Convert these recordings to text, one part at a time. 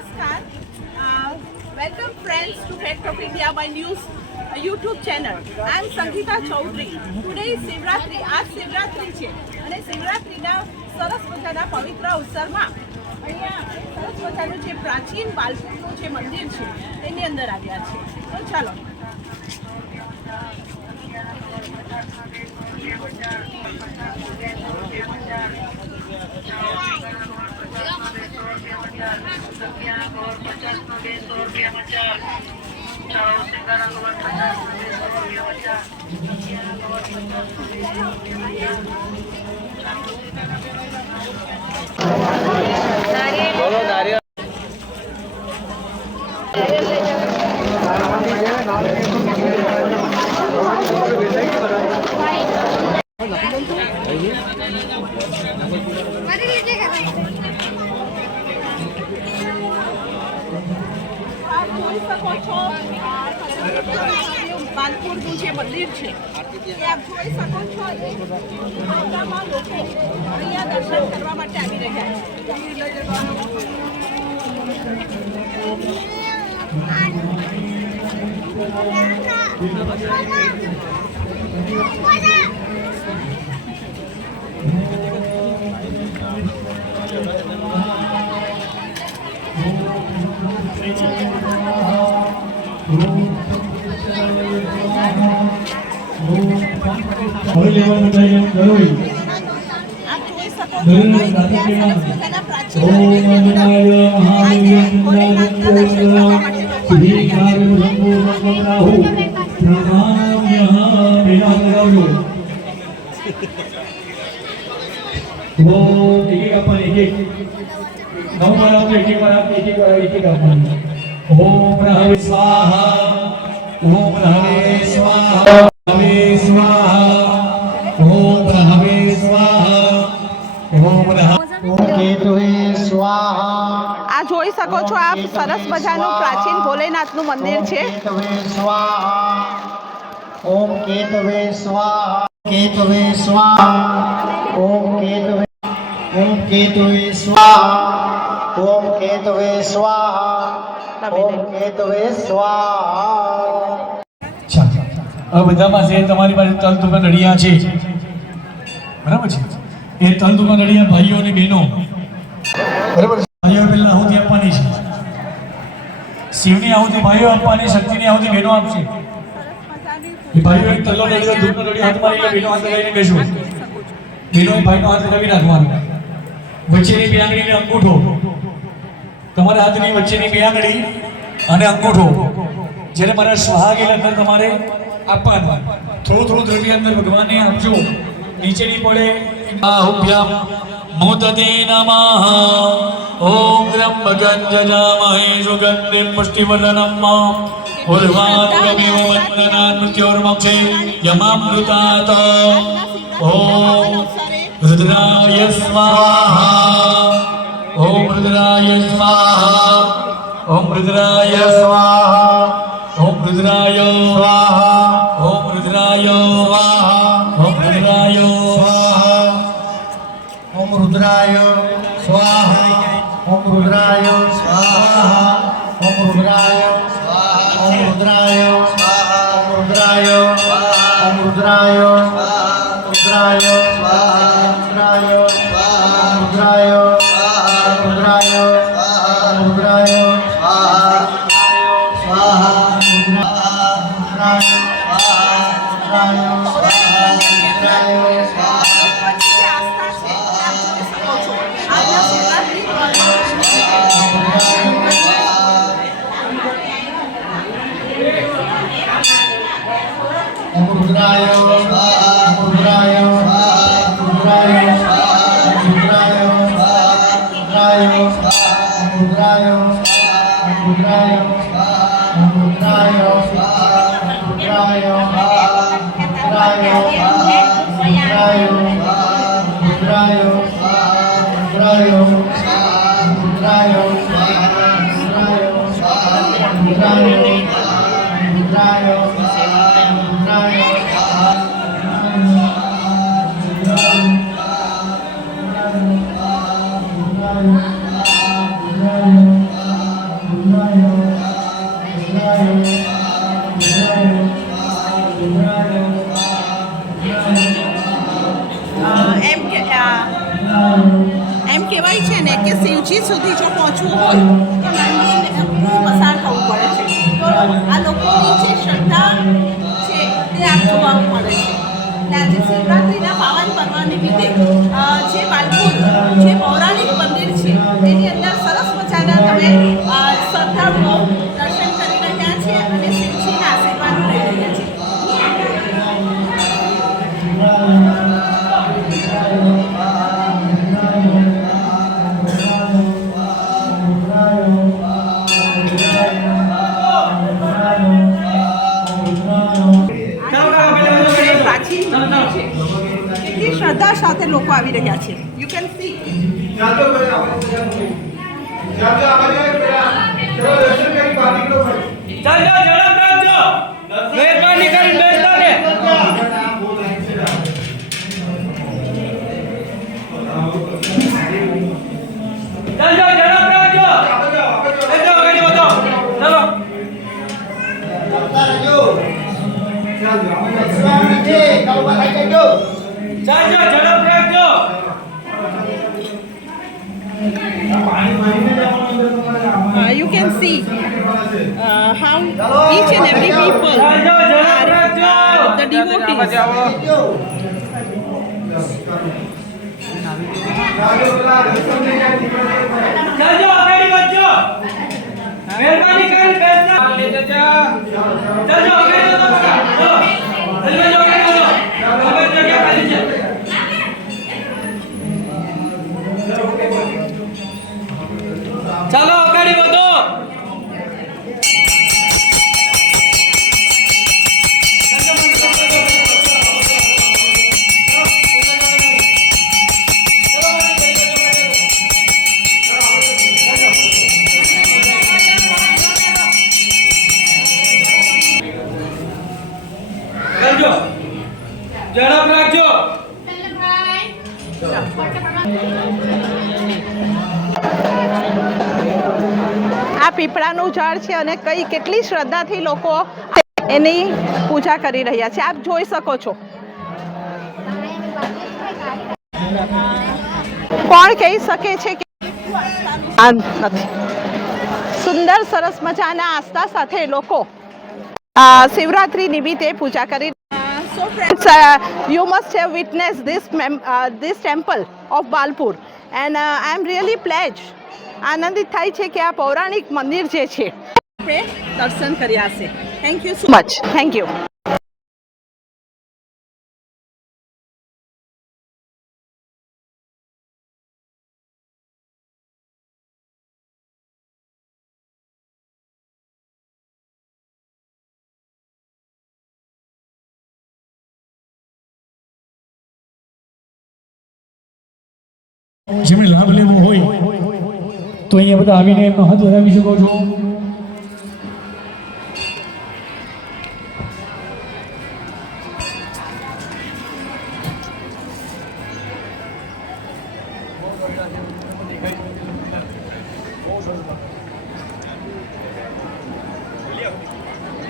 Namaskar. Welcome friends to Fact of India, my news YouTube channel. I am Sangeeta Chaudhary. Today is Shivratri. આજ શિવરાત્રી છે અને શિવરાત્રીના સરસ મજાના પવિત્ર અવસરમાં અહીંયા સરસ મજાનું જે પ્રાચીન બાલપુરનું જે મંદિર છે એની અંદર આવ્યા છે. તો ચાલો. બાલપુરનું જે મંદિર છે એ આપ જોઈ શકો છો. આમાં લોકો અહીંયા દર્શન કરવા માટે આવી રહ્યા આ જોઈ શકો છો આપ સરસ મજાનું પ્રાચીન ભોલેનાથનું મંદિર છે. ઓમ કેતવે સ્વાહા કેતવે સ્વાહા ઓમ કેતવે સ્વાહા ઓમ કેતવે સ્વાહા ઓમ કેતવે સ્વાહા. હવે બધા પાસે તમારી પાસે તલ દુકાન નડિયા છે, બરાબર છે? એ તલ દુકાન નડિયા ભાઈઓ અને બહેનો, બરાબર છે? ભાઈઓ પહેલા આહુતિ આપવાની છે. શિવની આહુતિ ભાઈઓ આપવાની, શક્તિની આહુતિ બહેનો આપશે. એ ભાઈઓ તલ્લો નડિયો ધૂપનો નડિયો હાથમાં લઈને બહેનો હાથ લગાવીને બેસવો. બહેનોએ ભાઈનો હાથ લગાવી રાખવાનો. વચ્ચેની બે આંગળીને અંગૂઠો, તમારા હાથની વચ્ચેની બે આંગળી અને અંગૂઠો જ્યારે મારા સ્વાહાગી લગ્ન તમારે આપવાનું. થોડું થોડું દ્રવ્ય અંદર ભગવાનને આપજો. નીચેની પડે બાહુભ્યામ મોદતે નમઃ. ઓમ ત્ર્યંબકં જજામહે સુગંધિં પુષ્ટિવર્ધનમ ઉર્વારુકમિવ વંદનાન મૃત્યોર્મોક્ષે યમામૃતાત. ઓમ રુદ્રાય સ્વાહા ઓમ રુદ્રાય સ્વાહા ઓમ રુદ્રાય સ્વાહા ઓમ રુદ્રાય સ્વાહા ઓમ રુદ્રાય સ્વાહા ઓમ રુદ્રાય સ્વાહા ઓમ રુદ્રાય સ્વાહા ઓમ રુદ્રાય સ્વાહા ઓમ રુદ્રાય સ્વાહા ઓમ રુદ્રાય સ્વાહા ઓમ રુદ્રાય સ્વાહા ઓમ રુદ્રાય સ્વાહા રુદ્રાય સ્વાહા રુદ્રાય સ્વાહા રુદ્રાય સ્વાહા રુદ્રાય સ્વાહા રુદ્રાય સ્વાહા સ્વાહા રુદ્રાય એમ કહેવાય છે ને કે શિવજી સુધી જો પહોંચવું હોય તો નંદીને પસાર થવું પડે છે. તો આ લોકોની જે શ્રદ્ધા છે તે આ જોવાનું મળે છે. અને આજે શિવરાત્રિના પાવન પર્વ નિમિત્તે જે બાલપુર જે પૌરાણિક મંદિર છે એની અંદર સરસ મજાના તમે શ્રદ્ધાળુઓ દર્શન કરી રહ્યા છે અને શિવજીના આશીર્વાદ લઈ રહ્યા છે. કેટલી શ્રદ્ધા સાથે લોકો આવી રહ્યા છે. You can see. મહેરબાની કરી બેસતા ને ચાલજો ઝડપ રાખજો બેસો ગાડી વધો ચાલો ચાલજો ઝડપ રાખજો You can see how each and every people are the devotees. ચાલજો ગાડી વધજો મહેરબાની કરી બેસતા લે જજો ચાલજો ગાડી વધો ચલો જલ્દી જો ગાડી વધો હવે જગ્યા ખાલી છે ચાલો ગાડી વધો કરજો ઝડપ રાખજો આ પીપળાનું ઝાડ છે અને કેટલી શ્રદ્ધાથી લોકો એની પૂજા કરી રહ્યા છે. આપ જોઈ શકો છો. કોણ કહી શકે છે કે આ નથી? સુંદર સરસ મજાના આસ્થા સાથે લોકો શિવરાત્રી નિમિત્તે પૂજા કરી. So friends, you must have witnessed this temple of Balpur and I am really pledged. આનંદિત થાય છે કે આ પૌરાણિક મંદિર જે છે આપણે દર્શન કર્યા છે. Thank you so much. Thank you. જેમણે લાભ લેવો હોય તો અહીંયા બધા આવીને એમનો હાથ વધાવી શકો છો.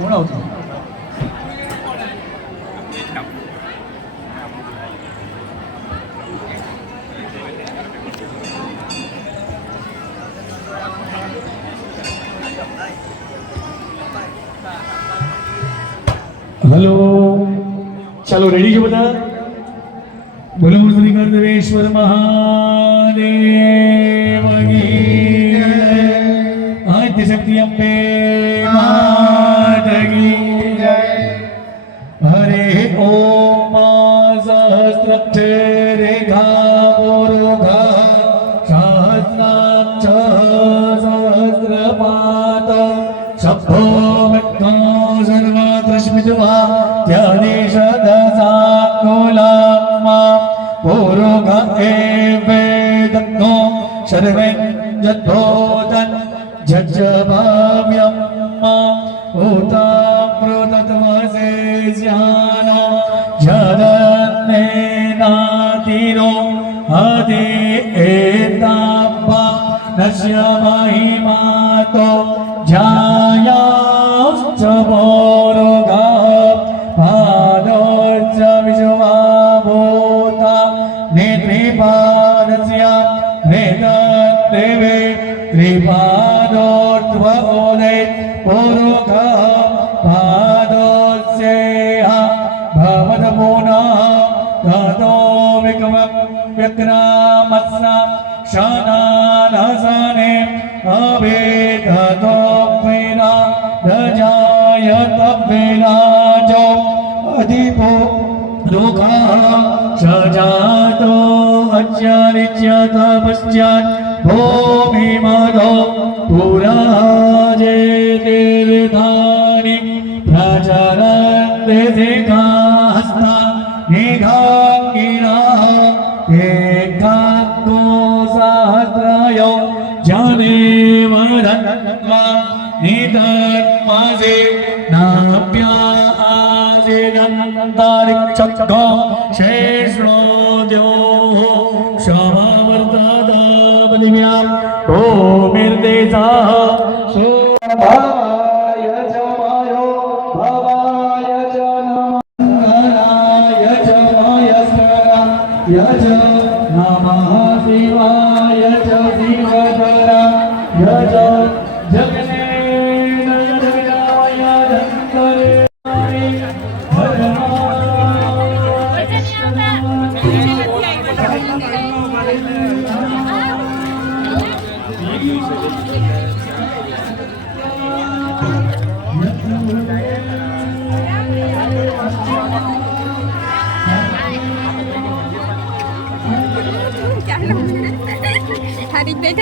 કોણ આવતું? हेलो चलो रेडी છે બધા? બોલો શ્રી ગણેશ્વર મહાદેવ કી આદ્ય શક્તિ અંબે માત કી જય. હરે ઓમ સહસ્ત્ર રેખા પુરુષા સહસ્રાક્ષ સહસ્રપાદ સભ્ભો ભક્તો સર્વત્ર સ્મિત્વા ધ્યાનેશ દશાકુલમ્મા પુરુષ એવેદનો સર્વે જદ્ભોતન જજ્જભાવ્યમ ભૂતામૃતત્વસેસ્યાનો જદન્નેનાતિરો હદે એતાપ્પા નસ્ય મહિમાતો જાયાશ્ચ મોરુગા पादोर्ध्वोदय पुरुखः पादोस्येह भवदमुनः ततो विक्रमस्ना शनानसने अभेदतो विना रजायत विराजो अधिपो दुःखः सजातो अच्चरिच्यत पश्चात् भूमिमदो पुराजे तीर्थानि प्रचरन्ति शिखास्ता निघाङ्गिनः एकाग्रो सहस्रयो जनेव धन्वा निधन्मसि नाप्यासिदन्तरिक्षको शेषो द्योः क्षमावर्तदापदिव्यां भूमिर्देशः भवाय च मायो भवाय च नमः च मयस्कराय च नमः शिवाय च शिवधराय च जगन्नाथाय धन्वरे Tarik deh,